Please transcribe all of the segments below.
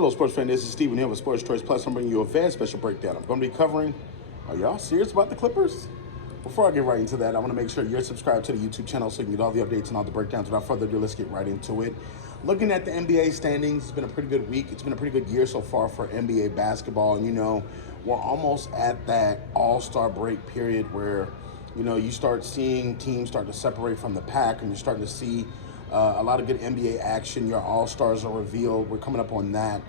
Hello, sports fan. This is Steven here with Sports Choice Plus. I'm bringing you a very special breakdown. I'm going to be covering. Are y'all serious about the Clippers? Before I get right into that, I want to make sure you're subscribed to the YouTube channel so you can get all the updates and all the breakdowns. Without further ado, let's get right into it. Looking at the NBA standings, it's been a pretty good week. It's been a pretty good year so far for NBA basketball. And, we're almost at that all-star break period where, you start seeing teams start to separate from the pack, and you're starting to see a lot of good NBA action. Your all-stars are revealed. We're coming up on that.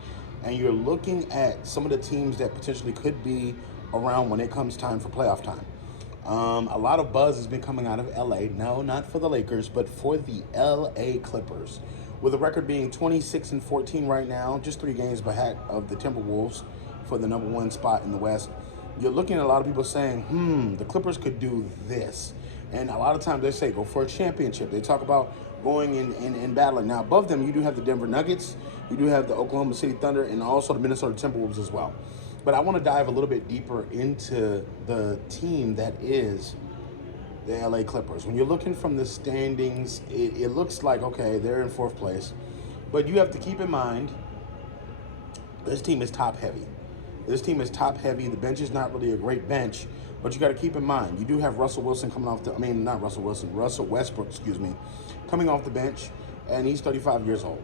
And you're looking at some of the teams that potentially could be around when it comes time for playoff time. A lot of buzz has been coming out of LA. No, not for the Lakers, but for the LA Clippers. With the record being 26-14 right now, just 3 games back of the Timberwolves for the #1 spot in the West. You're looking at a lot of people saying, the Clippers could do this. And a lot of times they say, go for a championship. They talk about going in battling. Now, above them, you do have the Denver Nuggets, you do have the Oklahoma City Thunder, and also the Minnesota Timberwolves as well. But I want to dive a little bit deeper into the team that is the LA Clippers. When you're looking from the standings, it looks like, okay, they're in 4th place. But you have to keep in mind, this team is top heavy. This team is top heavy. The bench is not really a great bench, but you got to keep in mind, you do have Russell Westbrook, coming off the bench, and he's 35 years old.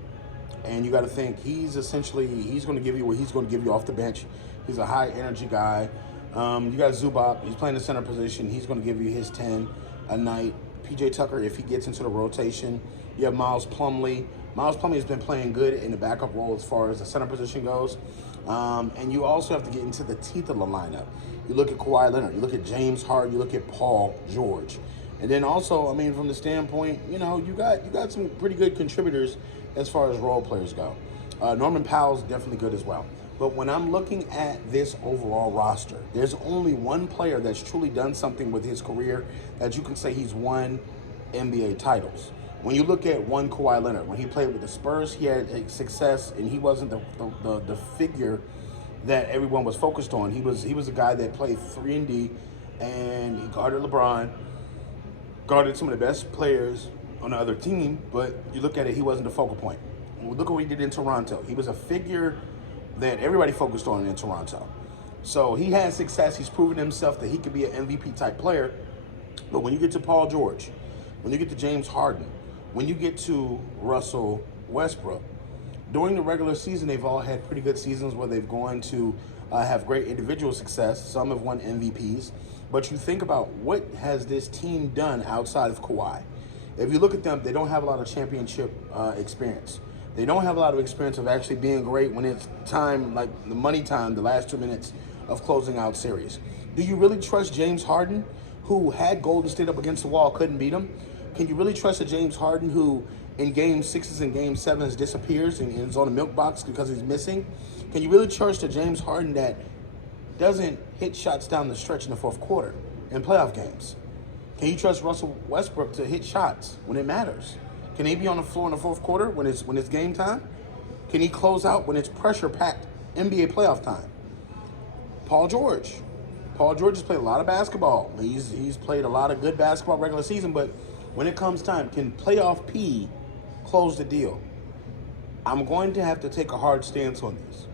And you got to think he's going to give you what he's going to give you off the bench. He's a high energy guy. You got Zubac. He's playing the center position. He's going to give you his 10 a night. PJ Tucker, if he gets into the rotation. You have Miles Plumlee. Miles Plumlee has been playing good in the backup role as far as the center position goes. And you also have to get into the teeth of the lineup. You look at Kawhi Leonard. You look at James Harden. You look at Paul George. And then also, from the standpoint, you got some pretty good contributors as far as role players go. Norman Powell's definitely good as well. But when I'm looking at this overall roster, there's only one player that's truly done something with his career that you can say he's won NBA titles. When you look at one Kawhi Leonard, when he played with the Spurs, he had success, and he wasn't the figure that everyone was focused on. He was a guy that played 3-and-D, and he guarded LeBron, guarded some of the best players on the other team, but you look at it, he wasn't the focal point. Look at what he did in Toronto. He was a figure that everybody focused on in Toronto. So he had success. He's proven himself that he could be an MVP type player. But when you get to Paul George, when you get to James Harden, when you get to Russell Westbrook, during the regular season, they've all had pretty good seasons where they've gone to have great individual success. Some have won MVPs. But you think about what has this team done outside of Kawhi. If you look at them, they don't have a lot of championship experience. They don't have a lot of experience of actually being great when it's time, like the money time, the last 2 minutes of closing out series. Do you really trust James Harden, who had Golden State up against the wall, couldn't beat him? Can you really trust a James Harden who in Game 6s and Game 7s disappears and is on a milk box because he's missing? Can you really trust a James Harden that doesn't hit shots down the stretch in the 4th quarter in playoff games? Can you trust Russell Westbrook to hit shots when it matters? Can he be on the floor in the 4th quarter when it's game time? Can he close out when it's pressure-packed NBA playoff time? Paul George. Paul George has played a lot of basketball. He's played a lot of good basketball regular season, but when it comes time, can playoff P close the deal? I'm going to have to take a hard stance on this.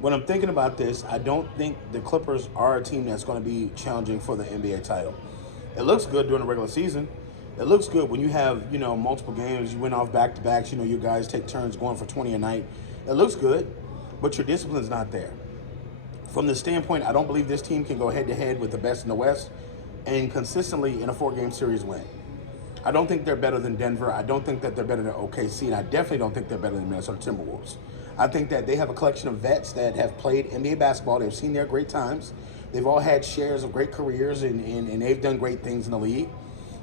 When I'm thinking about this, I don't think the Clippers are a team that's going to be challenging for the NBA title. It looks good during the regular season. It looks good when you have, multiple games. You win off back-to-backs. You guys take turns going for 20 a night. It looks good, but your discipline's not there. From the standpoint, I don't believe this team can go head-to-head with the best in the West and consistently in a 4-game series win. I don't think they're better than Denver. I don't think that they're better than OKC, and I definitely don't think they're better than Minnesota Timberwolves. I think that they have a collection of vets that have played NBA basketball. They've seen their great times. They've all had shares of great careers, and they've done great things in the league.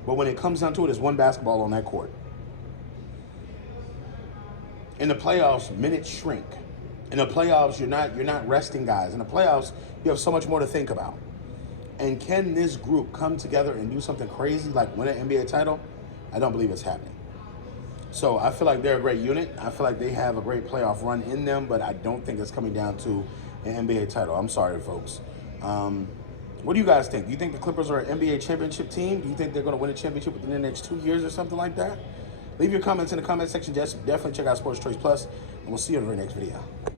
But when it comes down to it, there's one basketball on that court. In the playoffs, minutes shrink. In the playoffs, you're not resting guys. In the playoffs, you have so much more to think about. And can this group come together and do something crazy like win an NBA title? I don't believe it's happening. So I feel like they're a great unit. I feel like they have a great playoff run in them, but I don't think it's coming down to an NBA title. I'm sorry, folks. What do you guys think? Do you think the Clippers are an NBA championship team? Do you think they're going to win a championship within the next 2 years or something like that? Leave your comments in the comment section. Just definitely check out Sports Choice Plus. and we'll see you in the very next video.